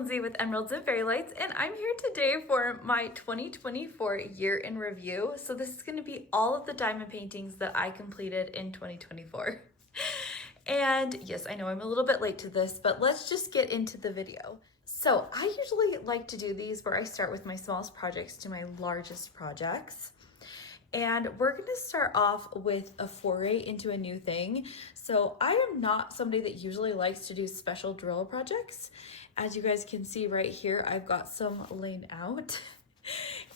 Lindsay with Emeralds and Fairy Lights, and I'm here today for my 2024 year in review. So this is going to be all of the diamond paintings that I completed in 2024. And yes, I know I'm a little bit late to this, but let's just get into the video. So I usually like to do these where I start with my smallest projects to my largest projects. And we're gonna start off with a foray into a new thing. So I am not somebody that usually likes to do special drill projects. As you guys can see right here, I've got some laying out.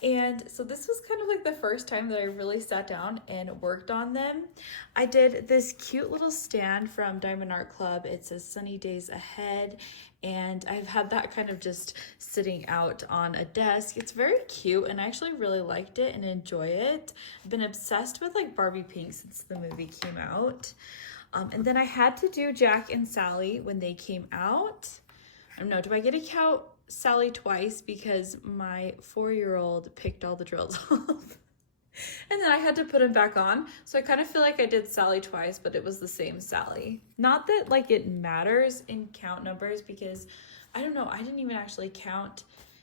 And so this was kind of like the first time that I really sat down and worked on them. I did this cute little stand from Diamond Art Club. It says Sunny Days Ahead, and I've had that kind of just sitting out on a desk. It's very cute, and I actually really liked it and enjoy it. I've been obsessed with like Barbie pink since the movie came out. And then I had to do Jack and Sally when they came out. I don't know, do I get to count Sally twice because my 4-year-old picked all the drills off? And then I had to put them back on. So I kind of feel like I did Sally twice, but it was the same Sally. Not that like it matters in count numbers because I don't know, I didn't even actually count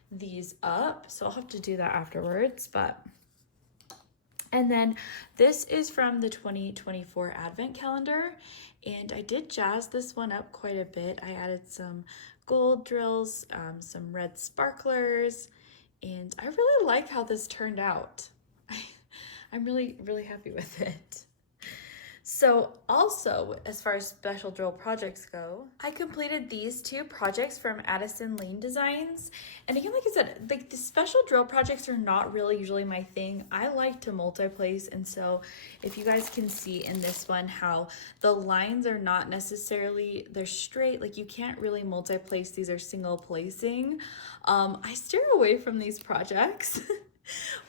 these up. So I'll have to do that afterwards, but. And then this is from the 2024 Advent calendar. And I did jazz this one up quite a bit. I added some gold drills, some red sparklers, and I really like how this turned out. I'm really, really happy with it. So also, as far as special drill projects go, I completed these 2 projects from Addison Lane Designs. And again, like I said, like the special drill projects are not really usually my thing. I like to multi-place, and so if you guys can see in this one how the lines are not necessarily, they're straight, like you can't really multi-place, these are single placing. I steer away from these projects.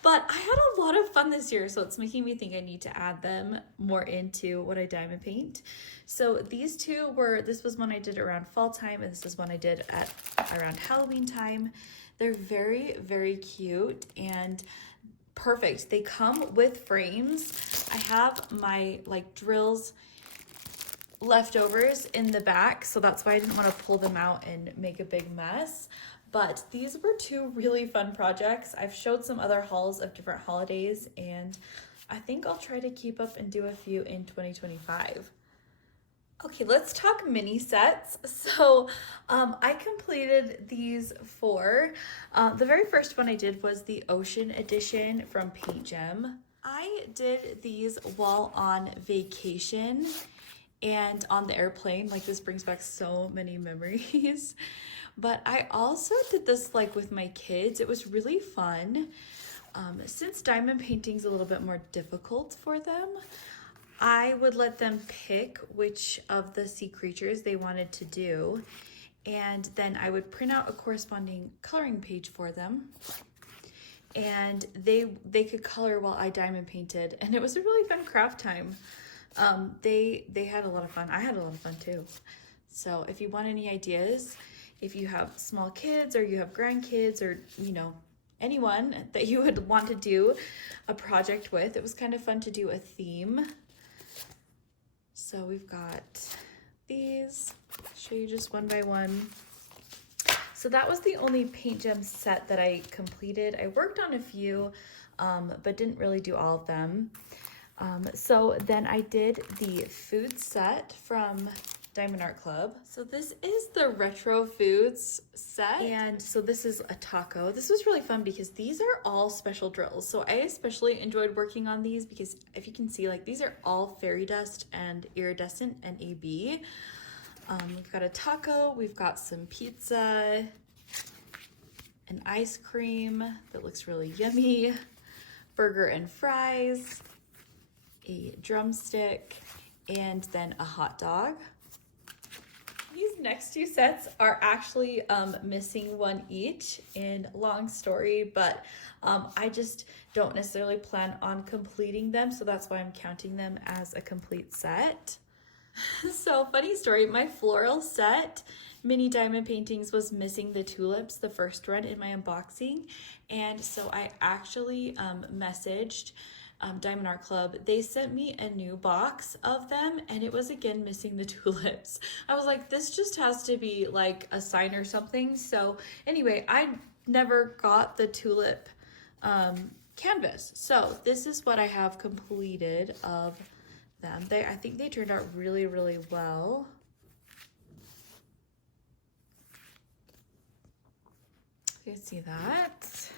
But I had a lot of fun this year, so it's making me think I need to add them more into what I diamond paint. So these 2 were, this was one I did around fall time, and this is one I did at around Halloween time. They're very, very cute and perfect. They come with frames. I have my like drills leftovers in the back, so that's why I didn't want to pull them out and make a big mess. But these were 2 really fun projects. I've showed some other hauls of different holidays, and I think I'll try to keep up and do a few in 2025. Okay, let's talk mini sets. So I completed these 4. The very first one I did was the Ocean Edition from Paint Gem. I did these while on vacation and on the airplane. Like, this brings back so many memories. But I also did this like with my kids. It was really fun. Since diamond painting's a little bit more difficult for them, I would let them pick which of the sea creatures they wanted to do. And then I would print out a corresponding coloring page for them. And they could color while I diamond painted. And it was a really fun craft time. They had a lot of fun. I had a lot of fun too. So if you want any ideas, if you have small kids or you have grandkids or, you know, anyone that you would want to do a project with, it was kind of fun to do a theme. So we've got these. I'll show you just one by one. So that was the only Paint Gem set that I completed. I worked on a few, but didn't really do all of them. So then I did the food set from Diamond Art Club. So this is the retro foods set, and so this is a taco. This was really fun because these are all special drills. So I especially enjoyed working on these because if you can see, like, these are all fairy dust and iridescent and AB. We've got a taco, we've got some pizza, an ice cream that looks really yummy, burger and fries, a drumstick, and then a hot dog. These next 2 sets are actually missing one each, and long story, but I just don't necessarily plan on completing them, so that's why I'm counting them as a complete set. So funny story, my floral set, mini diamond paintings, was missing the tulips, the first one in my unboxing, and so I actually messaged Diamond Art Club, they sent me a new box of them, and it was again missing the tulips. I was like, this just has to be like a sign or something. So anyway, I never got the tulip canvas. So this is what I have completed of them. I think they turned out really, really well. You can see that.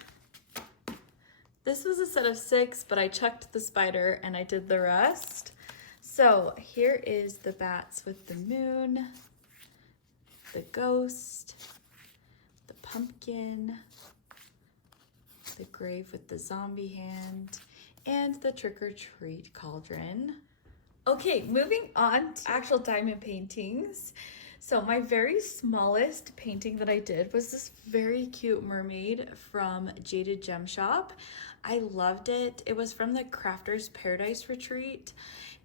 This was a set of 6, but I chucked the spider and I did the rest. So here is the bats with the moon, the ghost, the pumpkin, the grave with the zombie hand, and the trick-or-treat cauldron. Okay, moving on to actual diamond paintings. So my very smallest painting that I did was this very cute mermaid from Jaded Gem Shop. I loved it. It was from the Crafter's Paradise Retreat,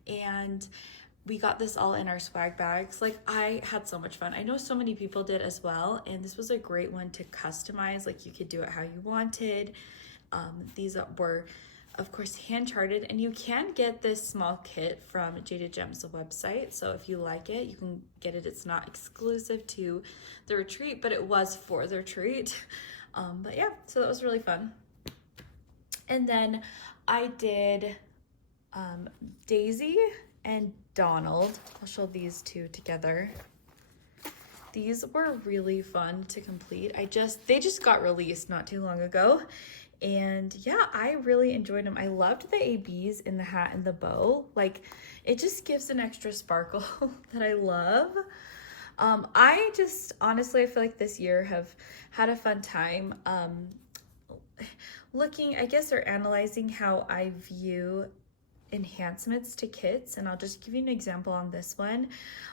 and we got this all in our swag bags. Like, I had so much fun. I know so many people did as well, and this was a great one to customize. Like, you could do it how you wanted. These were, of course, hand charted, and you can get this small kit from Jaded Gems, the website. So if you like it, you can get it. It's not exclusive to the retreat, but it was for the retreat. But yeah, so that was really fun. And then I did Daisy and Donald. I'll show these two together. These were really fun to complete. They just got released not too long ago. And yeah, I really enjoyed them. I loved the ABs in the hat and the bow. Like, it just gives an extra sparkle that I love. I just, honestly, I feel like this year have had a fun time looking, I guess, or analyzing how I view enhancements to kits, and I'll just give you an example on this one.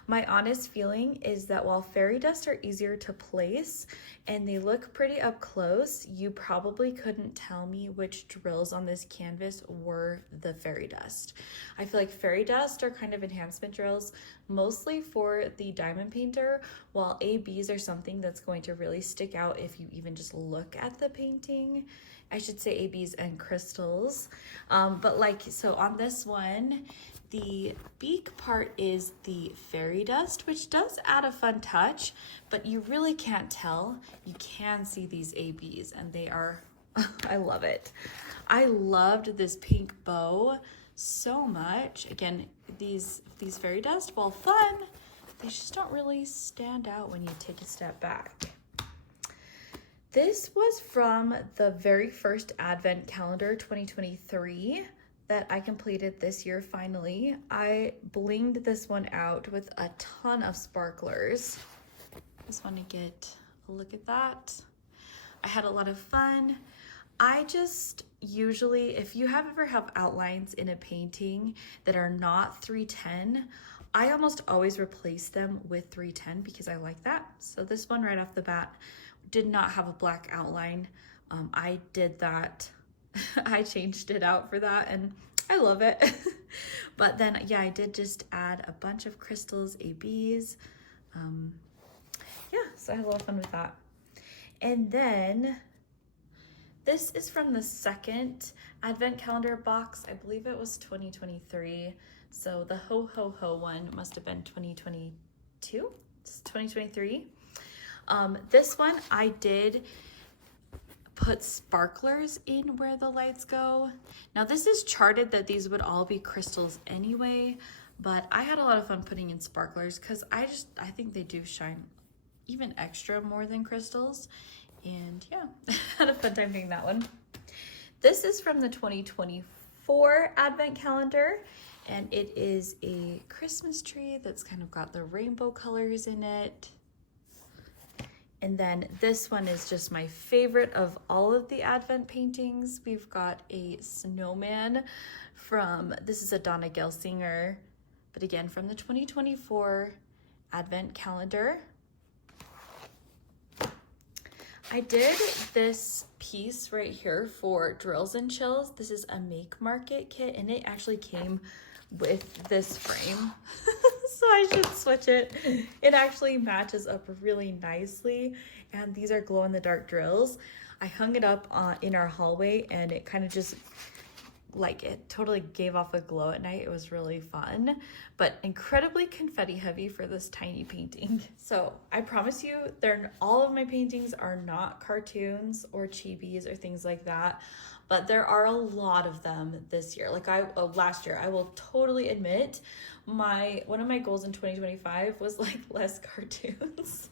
My honest feeling is that while fairy dust are easier to place and they look pretty up close, you probably couldn't tell me which drills on this canvas were the fairy dust. I feel like fairy dust are kind of enhancement drills mostly for the diamond painter, while ABs are something that's going to really stick out if you even just look at the painting. I should say ABs and crystals. But like, so on this one, the beak part is the fairy dust, which does add a fun touch, but you really can't tell. You can see these ABs, and they are, I love it. I loved this pink bow so much. Again, these fairy dust, while fun, they just don't really stand out when you take a step back. This was from the very first Advent calendar 2023 that I completed this year finally. I blinged this one out with a ton of sparklers. Just want to get a look at that. I had a lot of fun. I just usually, if you ever have outlines in a painting that are not 310, I almost always replace them with 310 because I like that. So this one right off the bat did not have a black outline. I did that. I changed it out for that, and I love it. But then, yeah, I did just add a bunch of crystals, ABs. Yeah, so I had a lot of fun with that. And then this is from the second Advent calendar box. I believe it was 2023. So the Ho Ho Ho one must have been 2022. It's 2023. This one I did put sparklers in where the lights go. Now this is charted that these would all be crystals anyway, but I had a lot of fun putting in sparklers because I think they do shine even extra more than crystals. And yeah, had a fun time doing that one. This is from the 2024 Advent calendar, and it is a Christmas tree that's kind of got the rainbow colors in it. And then this one is just my favorite of all of the Advent paintings. We've got a snowman this is a Donna Gelsinger, but again, from the 2024 Advent calendar. I did this piece right here for Drills and Chills. This is a Make Market kit, and it actually came with this frame. So I should switch it. It actually matches up really nicely, and these are glow-in-the-dark drills. I hung it up in our hallway, and it kind of just like it totally gave off a glow at night. It was really fun, but incredibly confetti heavy for this tiny painting. So I promise you, all of my paintings are not cartoons or chibis or things like that, but there are a lot of them this year. Like last year, I will totally admit, one of my goals in 2025 was like less cartoons.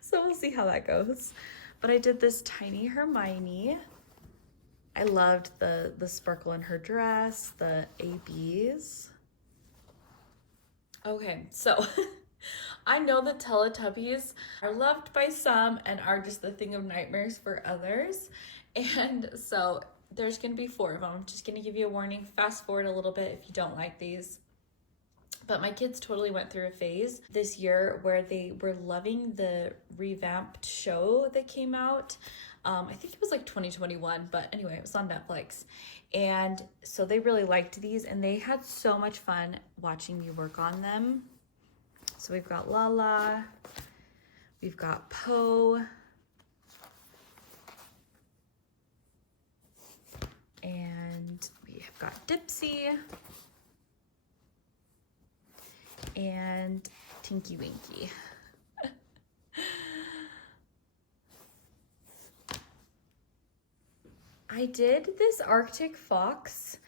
So we'll see how that goes. But I did this tiny Hermione. I loved the sparkle in her dress, the ABs. Okay, so I know that Teletubbies are loved by some and are just the thing of nightmares for others. And so there's gonna be 4 of them. I'm just gonna give you a warning. Fast forward a little bit if you don't like these. But my kids totally went through a phase this year where they were loving the revamped show that came out. I think it was like 2021, but anyway, it was on Netflix. And so they really liked these and they had so much fun watching me work on them. So we've got Lala, we've got Poe, and we have got Dipsy, and Tinky Winky. I did this Arctic Fox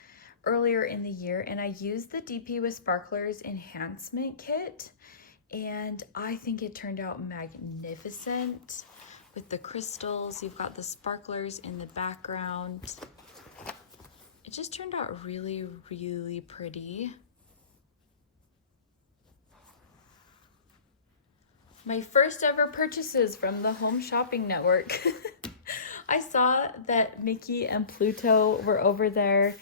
earlier in the year and I used the DP with Sparklers enhancement kit and I think it turned out magnificent with the crystals. You've got the sparklers in the background. It just turned out really, really pretty. My first ever purchases from the Home Shopping Network. I saw that Mickey and Pluto were over there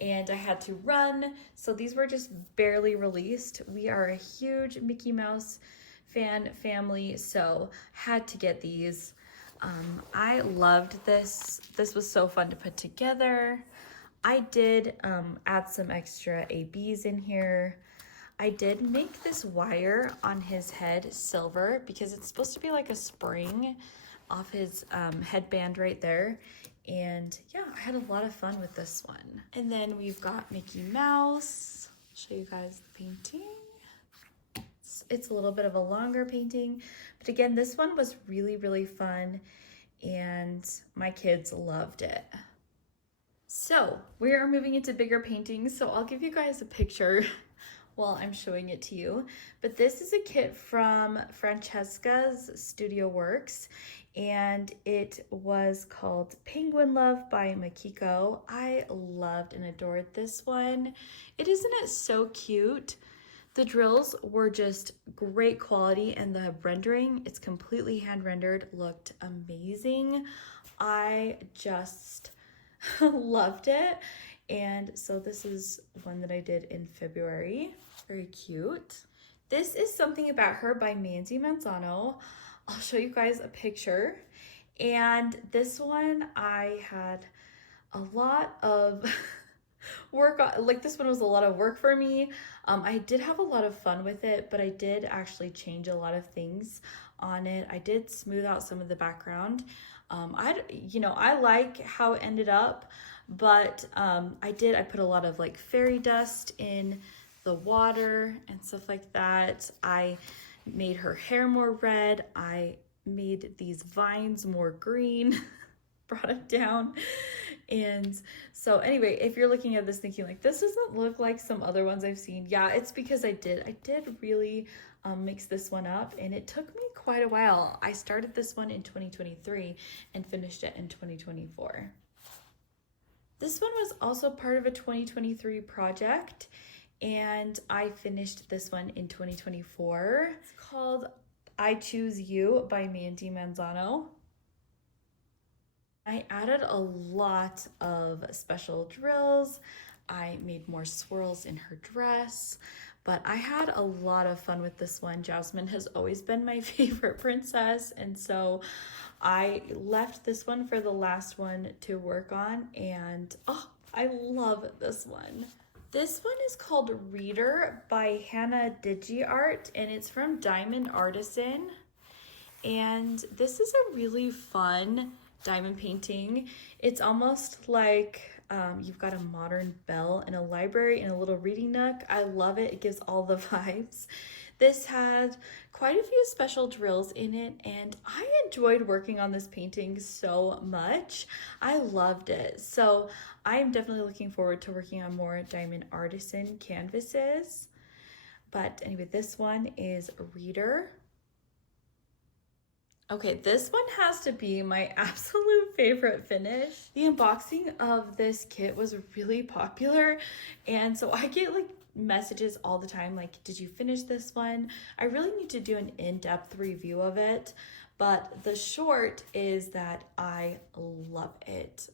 and I had to run. So these were just barely released. We are a huge Mickey Mouse fan family, so had to get these. I loved this. This was so fun to put together. I did add some extra ABs in here. I did make this wire on his head silver because it's supposed to be like a spring off his headband right there. And yeah, I had a lot of fun with this one. And then we've got Mickey Mouse. I'll show you guys the painting. It's a little bit of a longer painting, but again, this one was really, really fun and my kids loved it. So we are moving into bigger paintings. So I'll give you guys a picture while I'm showing it to you. But this is a kit from Francesca's Studio Works and it was called Penguin Love by Makiko. I loved and adored this one. Isn't it so cute? The drills were just great quality and the rendering, it's completely hand rendered, looked amazing. I just loved it. And so this is one that I did in February. Very cute. This is Something About Her by Mandy Manzano. I'll show you guys a picture. And this one I had a lot of work on, like this one was a lot of work for me. I did have a lot of fun with it, but I did actually change a lot of things on it. I did smooth out some of the background. I like how it ended up, but I put a lot of like fairy dust in the water and stuff like that. I made her hair more red. I made these vines more green, brought it down. And so anyway, if you're looking at this thinking like, this doesn't look like some other ones I've seen. Yeah, it's because I did really mix this one up and it took me quite a while. I started this one in 2023 and finished it in 2024. This one was also part of a 2023 project and I finished this one in 2024. It's called I Choose You by Mandy Manzano. I added a lot of special drills. I made more swirls in her dress, but I had a lot of fun with this one. Jasmine has always been my favorite princess, and so I left this one for the last one to work on, and oh, I love this one. This one is called Reader by Hannah DigiArt, and it's from Diamond Artisan. And this is a really fun diamond painting. It's almost like You've got a modern bell and a library and a little reading nook. I love it. It gives all the vibes. This had quite a few special drills in it, and I enjoyed working on this painting so much. I loved it. So I am definitely looking forward to working on more Diamond Artisan canvases. But anyway, this one is Reader. Okay, this one has to be my absolute favorite finish. The unboxing of this kit was really popular, and so I get like messages all the time like, did you finish this one? I really need to do an in-depth review of it, but the short is that I love it.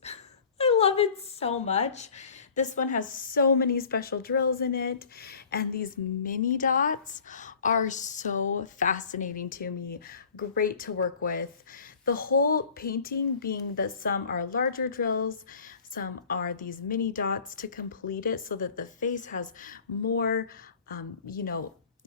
I love it so much. This one has so many special drills in it, and these mini dots are so fascinating to me. Great to work with. The whole painting being that some are larger drills, some are these mini dots to complete it so that the face has more,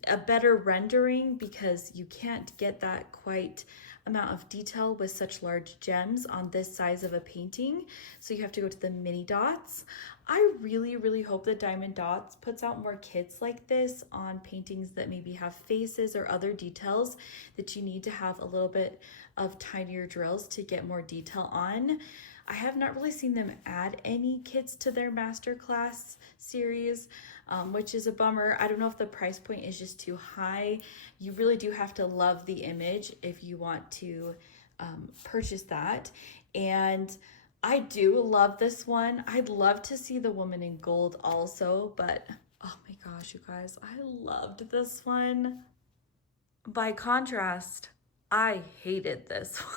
a better rendering, because you can't get that quite amount of detail with such large gems on this size of a painting. So you have to go to the mini dots. I really, really hope that Diamond Dots puts out more kits like this on paintings that maybe have faces or other details that you need to have a little bit of tinier drills to get more detail on. I have not really seen them add any kits to their masterclass series, which is a bummer. I don't know if the price point is just too high. You really do have to love the image if you want to purchase that. And I do love this one. I'd love to see the woman in gold also, but oh my gosh, you guys, I loved this one. By contrast, I hated this one.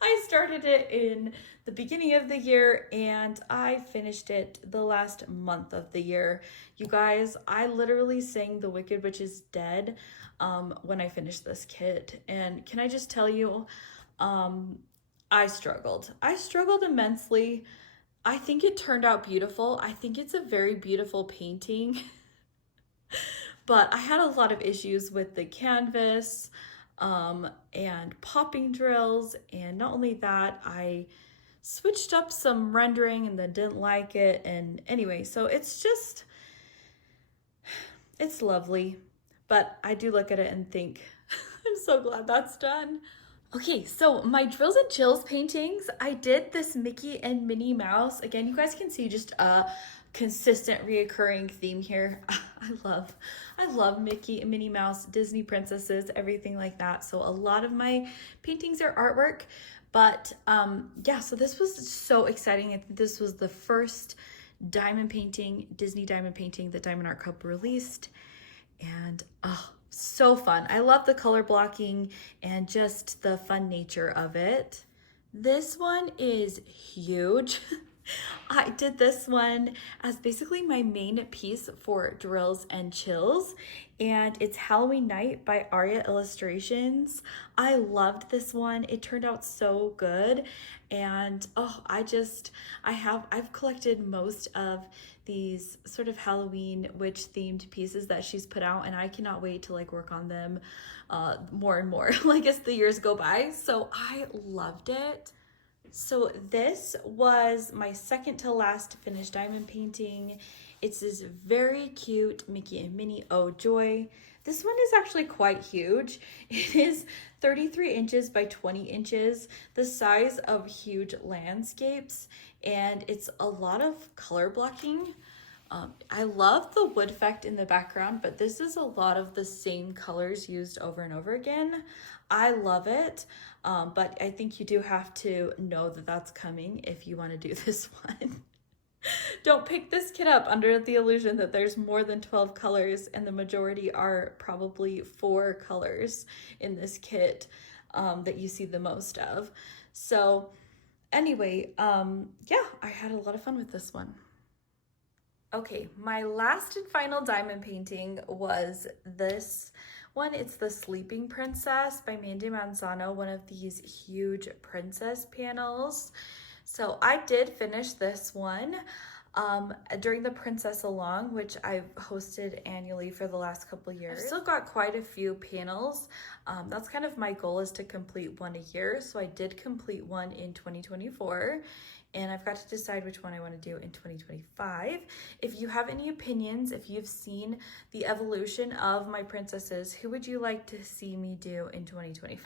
I started it in the beginning of the year and I finished it the last month of the year. You guys, I literally sang The Wicked Witch is Dead when I finished this kit. And can I just tell you, I struggled. I struggled immensely. I think it turned out beautiful. I think it's a very beautiful painting. But I had a lot of issues with the canvas and popping drills. And not only that, I switched up some rendering and then didn't like it. And anyway, so it's lovely. But I do look at it and think, I'm so glad that's done. Okay, so my Drills and Chills paintings, I did this Mickey and Minnie Mouse. Again, you guys can see just a consistent reoccurring theme here. I love Mickey and Minnie Mouse, Disney princesses, everything like that. So a lot of my paintings are artwork, but yeah, so this was so exciting. I think this was the first diamond painting, Disney diamond painting that Diamond Art Cup released. And so fun. I love the color blocking and just the fun nature of it. This one is huge. I did this one as basically my main piece for Drills and Chills, and it's Halloween Night by Aria Illustrations. I loved this one. It turned out so good, and I've collected most of these sort of Halloween witch themed pieces that she's put out, and I cannot wait to like work on them more and more like as the years go by. So I loved it. So this was my second to last finished diamond painting. It's this very cute Mickey and Minnie Oh Joy. This one is actually quite huge. It is 33 inches by 20 inches, the size of huge landscapes, and it's a lot of color blocking. I love the wood effect in the background, but this is a lot of the same colors used over and over again. I love it, but I think you do have to know that that's coming if you want to do this one. Don't pick this kit up under the illusion that there's more than 12 colors, and the majority are probably 4 colors in this kit that you see the most of. So anyway, yeah, I had a lot of fun with this one. Okay, my last and final diamond painting was this one. It's the Sleeping Princess by Mandy Manzano, one of these huge princess panels. So I did finish this one during the Princess Along, which I've hosted annually for the last couple of years. I've still got quite a few panels. That's kind of my goal, is to complete one a year. So I did complete one in 2024. and I've got to decide which one I want to do in 2025. If you have any opinions, if you've seen the evolution of my princesses, who would you like to see me do in 2025?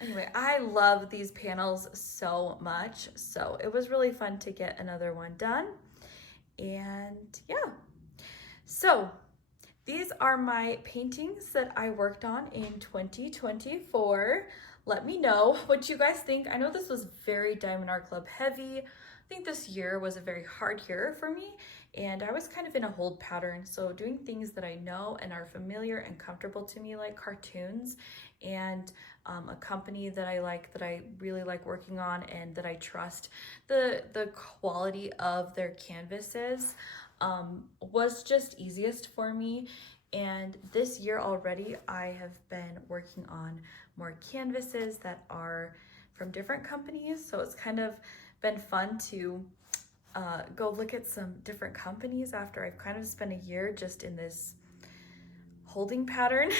Anyway, I love these panels so much, so it was really fun to get another one done. And yeah, so these are my paintings that I worked on in 2024. Let me know what you guys think. I know this was very Diamond Art Club heavy. I think this year was a very hard year for me, and I was kind of in a hold pattern. So doing things that I know and are familiar and comfortable to me, like cartoons, and a company that I really like working on and that I trust the quality of their canvases, was just easiest for me. And this year already, I have been working on more canvases that are from different companies. So it's kind of been fun to go look at some different companies after I've kind of spent a year just in this holding pattern.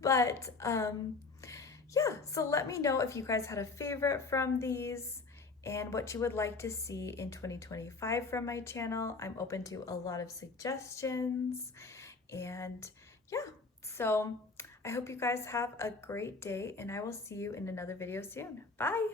But yeah, so let me know if you guys had a favorite from these and what you would like to see in 2025 from my channel. I'm open to a lot of suggestions. And yeah, so I hope you guys have a great day, and I will see you in another video soon. Bye.